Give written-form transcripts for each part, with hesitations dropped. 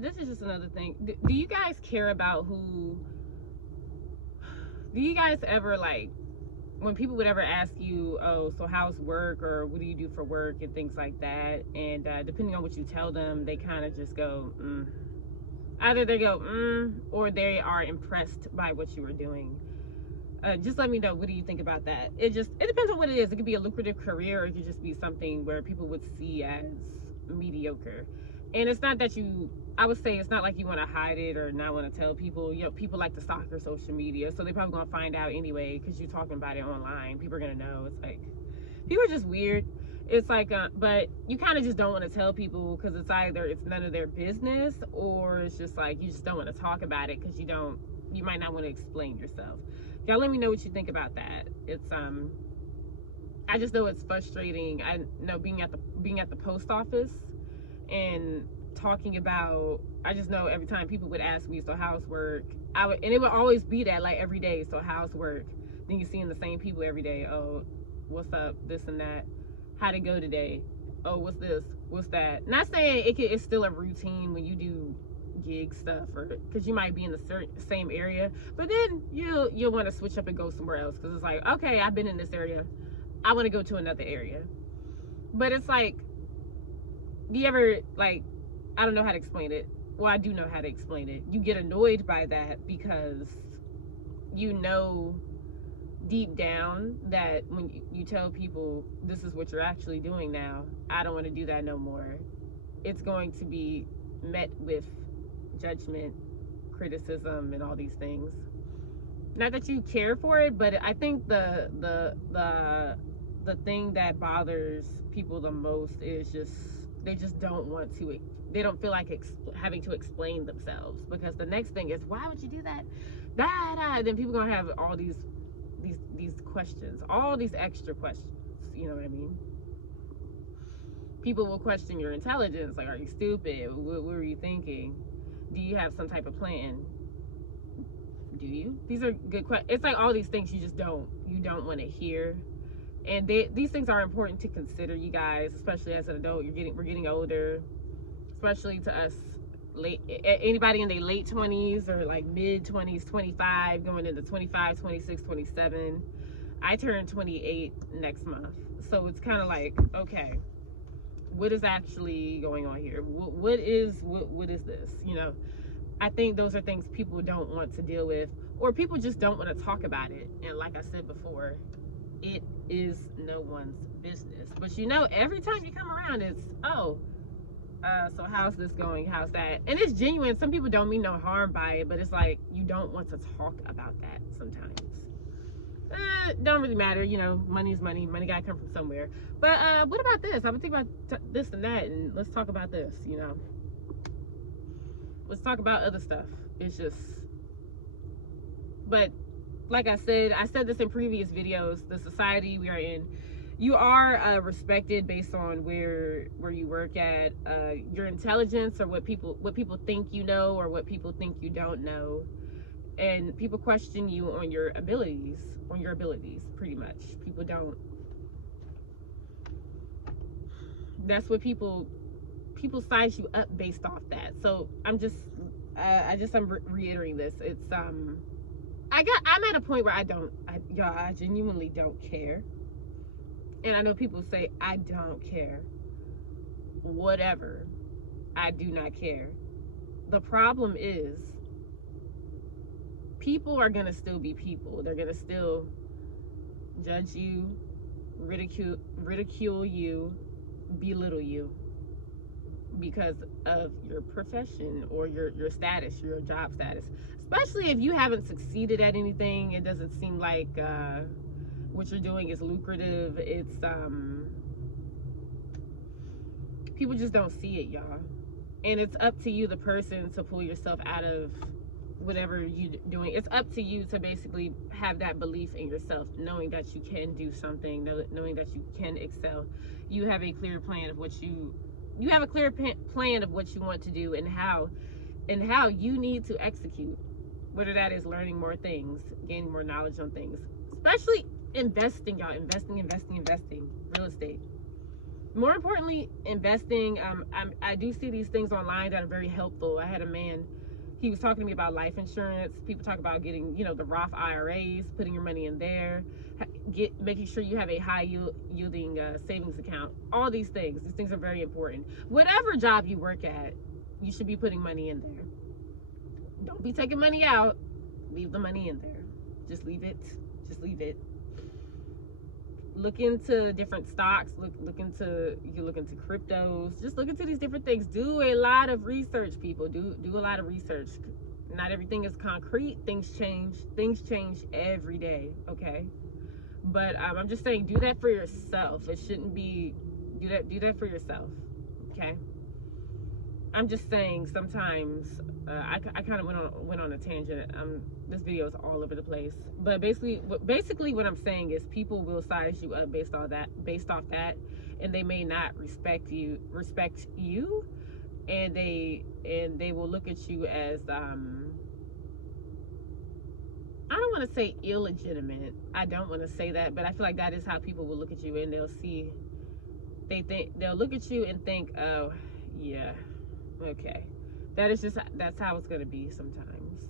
This is just another thing. Do you guys care about who? Do you guys ever like when people would ever ask you, "Oh, so how's work?" or "What do you do for work?" and things like that, and depending on what you tell them, they kind of just go, either they go, or they are impressed by what you were doing. Just let me know, what do you think about that? It depends on what it is. It could be a lucrative career, or it could just be something where people would see as mediocre. And it's not that you, I would say it's not like you want to hide it or not want to tell people. You know, people like to stalk your social media, so they're probably gonna find out anyway because you're talking about it online. People are gonna know. It's like people are just weird. It's like, but you kind of just don't want to tell people because it's either it's none of their business, or it's just like you just don't want to talk about it because you might not want to explain yourself. Y'all let me know what you think about that. It's I just know it's frustrating. I know being at the post office and talking about, I just know every time people would ask me, so how's work? And it would always be that, like, every day, so how's work? Then you're seeing the same people every day. Oh, what's up? This and that. How'd it go today? Oh, what's this? What's that? Not saying it's still a routine when you do gig stuff, or because you might be in the same area, but then you'll want to switch up and go somewhere else because it's like, okay, I've been in this area, I want to go to another area. But it's like, do you ever, like, I don't know how to explain it. Well, I do know how to explain it. You get annoyed by that because you know deep down that when you tell people this is what you're actually doing now, I don't want to do that no more, it's going to be met with judgment, criticism, and all these things. Not that you care for it, but I think the thing that bothers people the most is just they just don't want to, they don't feel like having to explain themselves, because the next thing is, why would you do that? Then people gonna have all these questions, all these extra questions. You know what I mean? People will question your intelligence, like, are you stupid? What were you thinking? Do you have some type of plan? Do you? These are good questions. It's like all these things you don't want to hear, and these things are important to consider, you guys, especially as an adult. We're getting older, especially to us, anybody in their late 20s or like mid 20s, 25 going into 25, 26, 27. I turn 28 next month, so it's kind of like, okay, what is actually going on here? What is this? I think those are things people don't want to deal with, or people just don't want to talk about it. And like I said before, it is no one's business. But every time you come around, it's, oh, so how's this going? How's that? And it's genuine. Some people don't mean no harm by it, but it's like you don't want to talk about that sometimes. Don't really matter. Money is money. Money gotta come from somewhere. But what about this? I've been thinking about this and that, and let's talk about this. Let's talk about other stuff. It's just, but like I said this in previous videos, the society we are in, you are respected based on where you work at, your intelligence, or what people think you know, or what people think you don't know. And people question you on your abilities, pretty much. People don't, that's what people size you up based off that. So I'm reiterating this. It's I'm at a point where I genuinely don't care. And I know people say, I don't care. Whatever. I do not care. The problem is, people are going to still be people. They're going to still judge you, ridicule you, belittle you because of your profession or your status, your job status. Especially if you haven't succeeded at anything, it doesn't seem like what you're doing is lucrative. It's people just don't see it, y'all. And it's up to you, the person, to pull yourself out of whatever you're doing. It's up to you to basically have that belief in yourself, knowing that you can do something, knowing that you can excel. You have a clear plan of what you want to do, and how you need to execute, whether that is learning more things, gaining more knowledge on things, especially investing, y'all. Investing real estate. More importantly, investing. I do see these things online that are very helpful. I had a man, he was talking to me about life insurance. People talk about getting, the Roth IRAs, putting your money in there, making sure you have a high yielding savings account. All these things. These things are very important. Whatever job you work at, you should be putting money in there. Don't be taking money out. Leave the money in there. Just leave it. Just leave it. Look into different stocks. Look into cryptos. Just look into these different things. Do a lot of research, people. Do a lot of research. Not everything is concrete. Things change. Things change every day. Okay, but I'm just saying, do that for yourself. It shouldn't be. Do that for yourself. Okay. I'm just saying sometimes I kind of went on a tangent. This video is all over the place, but basically what I'm saying is people will size you up based off that, and they may not respect you, and they will look at you as I don't want to say illegitimate. I don't want to say that, but I feel like that is how people will look at you, and they'll look at you and think, oh yeah, okay, that's how it's gonna be sometimes.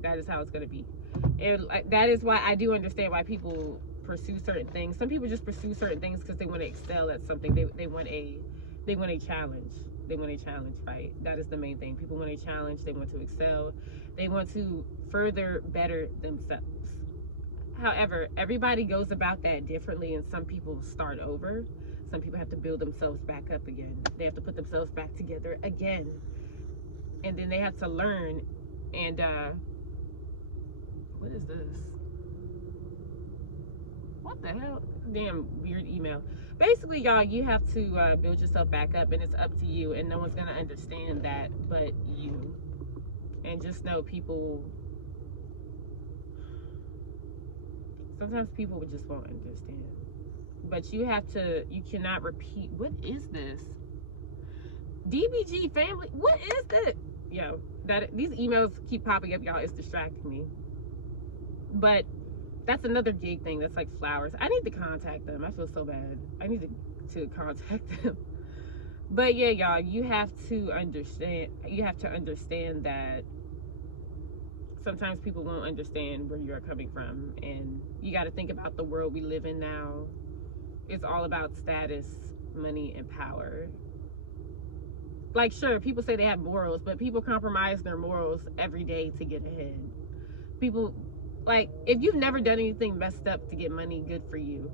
That is how it's gonna be. And that is why I do understand why people pursue certain things. Some people just pursue certain things because they want to excel at something. They want a challenge. They want a challenge, right? That is the main thing. People want a challenge. They want to excel. They want to further better themselves. However, everybody goes about that differently, and some people start over. Some people have to build themselves back up again. They have to put themselves back together again. And then they have to learn. And what is this? What the hell? Damn weird email. Basically, y'all, you have to build yourself back up, and it's up to you, and no one's gonna understand that but you. And just know, sometimes people just won't understand. But you cannot repeat. What is this? DBG family, what is this? Yo, these emails keep popping up, y'all. It's distracting me. But that's another gig thing. That's like flowers. I need to contact them. I feel so bad. I need to contact them. But yeah, y'all, you have to understand that sometimes people won't understand where you're coming from, and you got to think about the world we live in now. It's all about status, money, and power. Like, sure, people say they have morals, but people compromise their morals every day to get ahead. People, like, if you've never done anything messed up to get money, good for you.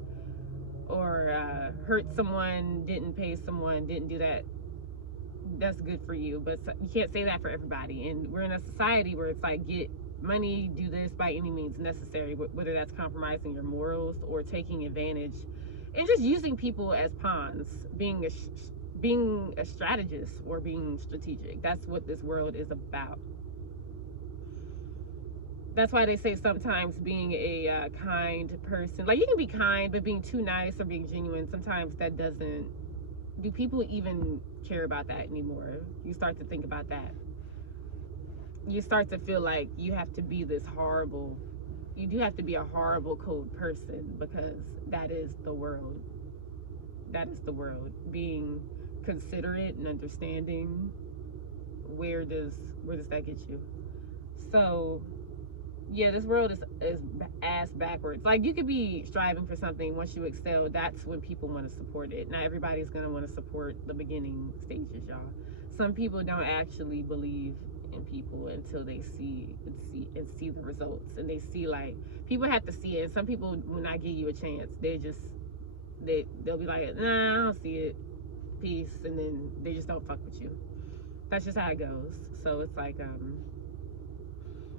Or hurt someone, didn't pay someone, didn't do that, that's good for you. But you can't say that for everybody. And we're in a society where it's like, get money, do this by any means necessary, whether that's compromising your morals or taking advantage and just using people as pawns, being a strategist or being strategic. That's what this world is about. That's why they say sometimes being a kind person, like, you can be kind, but being too nice or being genuine, sometimes that doesn't, do people even care about that anymore? You start to think about that. You start to feel like you have to be this horrible, you do have to be a horrible, cold person, because that is the world. That is the world. Being considerate and understanding, where does that get you? So yeah, this world is ass backwards. Like, you could be striving for something. Once you excel, that's when people want to support it. Not everybody's gonna want to support the beginning stages, y'all. Some people don't actually believe in people until they see the results, and they see, like, people have to see it. Some people will not give you a chance. They'll be like, nah, I don't see it, peace, and then they just don't fuck with you. That's just how it goes. So it's like,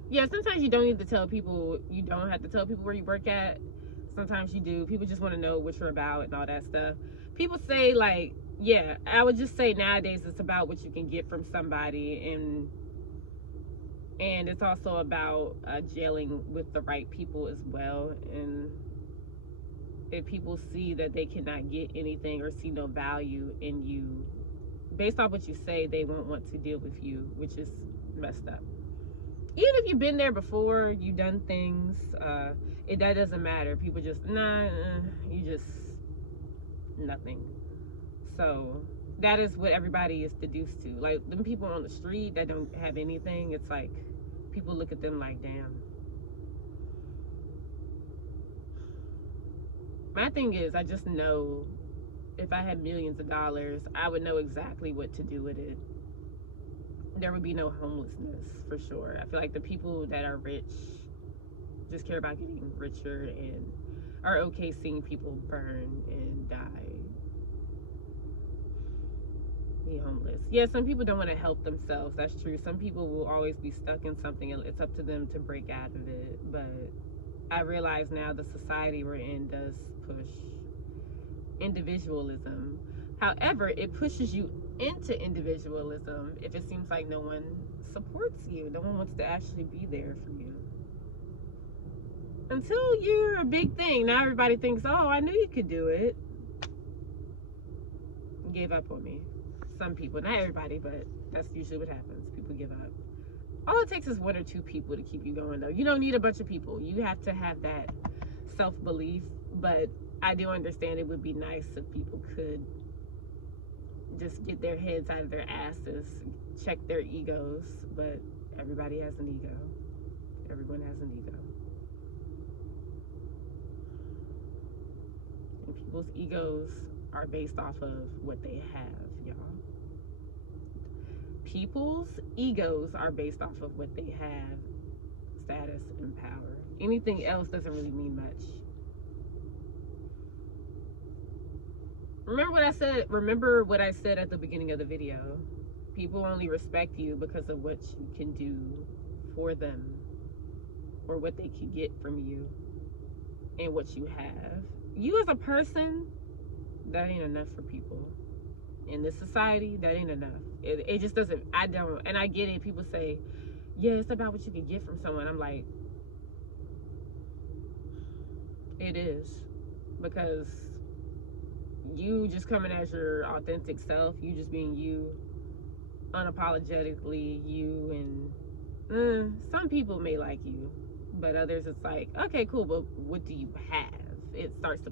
yeah, sometimes you don't need to tell people, you don't have to tell people where you work at. Sometimes you do. People just want to know what you're about and all that stuff. People say, like, yeah, I would just say nowadays it's about what you can get from somebody, and it's also about gelling with the right people as well. And if people see that they cannot get anything or see no value in you based off what you say, they won't want to deal with you, which is messed up. Even if you've been there before, you've done things, that doesn't matter. People just, you nothing. So that is what everybody is deduced to. Like them people on the street that don't have anything, it's like people look at them like, damn. My thing is, I just know if I had millions of dollars, I would know exactly what to do with it. There would be no homelessness for sure. I feel like the people that are rich just care about getting richer and are okay seeing people burn and die, be homeless. Yeah, some people don't want to help themselves. That's true. Some people will always be stuck in something and it's up to them to break out of it. But I realize now the society we're in does push individualism. However, it pushes you into individualism if it seems like no one supports you. No one wants to actually be there for you. Until you're a big thing. Now everybody thinks, oh, I knew you could do it. Gave up on me. Some people, not everybody, but that's usually what happens. People give up. All it takes is one or two people to keep you going, though. You don't need a bunch of people. You have to have that self-belief. But I do understand it would be nice if people could just get their heads out of their asses, check their egos. But everybody has an ego. Everyone has an ego. And people's egos are based off of what they have, y'all. People's egos are based off of what they have, status and power. Anything else doesn't really mean much. Remember what I said at the beginning of the video. People only respect you because of what you can do for them or what they can get from you and what you have. You as a person, that ain't enough for people. In this society, that ain't enough. It just doesn't, I don't, and I get it. People say, yeah, it's about what you can get from someone. I'm like, it is. Because you just coming as your authentic self, you just being you, unapologetically you, and some people may like you, but others it's like, okay, cool, but what do you have? It starts to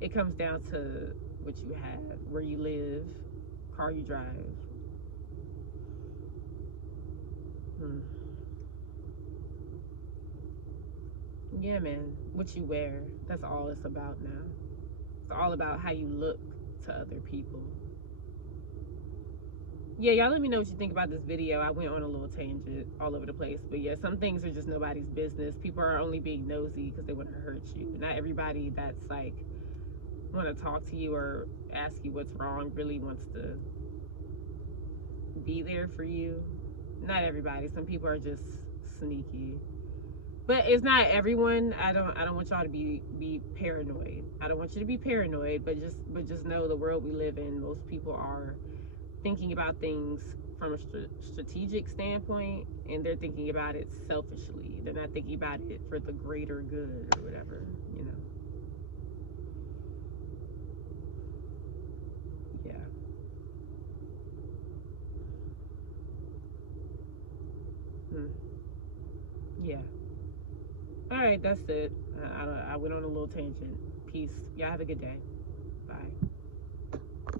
it comes down to what you have, where you live, car you drive. Yeah, man, what you wear, that's all it's about now. It's all about how you look to other people. Yeah, y'all let me know what you think about this video. I went on a little tangent all over the place. But yeah, some things are just nobody's business. People are only being nosy because they want to hurt you. Not everybody that's like want to talk to you or ask you what's wrong really wants to be there for you. Not everybody. Some people are just sneaky. But it's not everyone. I don't want y'all to be paranoid. I don't want you to be paranoid, but just know the world we live in, most people are thinking about things from a strategic standpoint, and they're thinking about it selfishly. They're not thinking about it for the greater good or whatever, you know. Yeah. Yeah. All right, that's it. I went on a little tangent. Peace. Y'all have a good day. Bye.